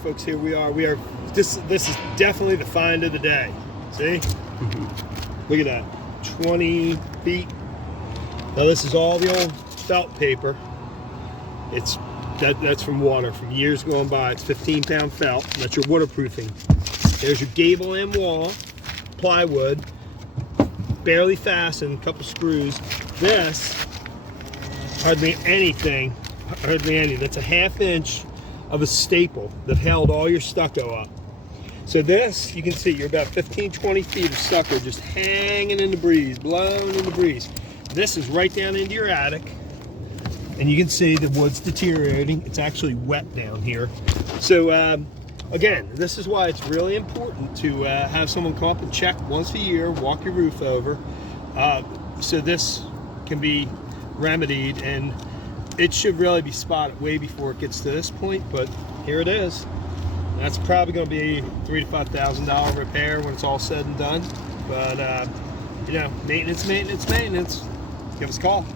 folks, here we are. This is definitely the find of the day. See? Look at that. 20 feet. Now this is all the old felt paper. That's from water, from years going by. It's 15-pound felt. That's your waterproofing. There's your gable end wall, plywood, barely fastened, a couple screws. This, hardly anything. That's a 1/2 inch of a staple that held all your stucco up. So this, you can see, you're about 15-20 feet of stucco just hanging in the breeze, blowing in the breeze. This is right down into your attic, and you can see the wood's deteriorating. It's actually wet down here. So again, this is why it's really important to have someone come up and check once a year, walk your roof over, so this can be remedied, and it should really be spotted way before it gets to this point, but here it is. That's probably going to be $3,000 to $5,000 repair when it's all said and done. But, you know, maintenance. Give us a call.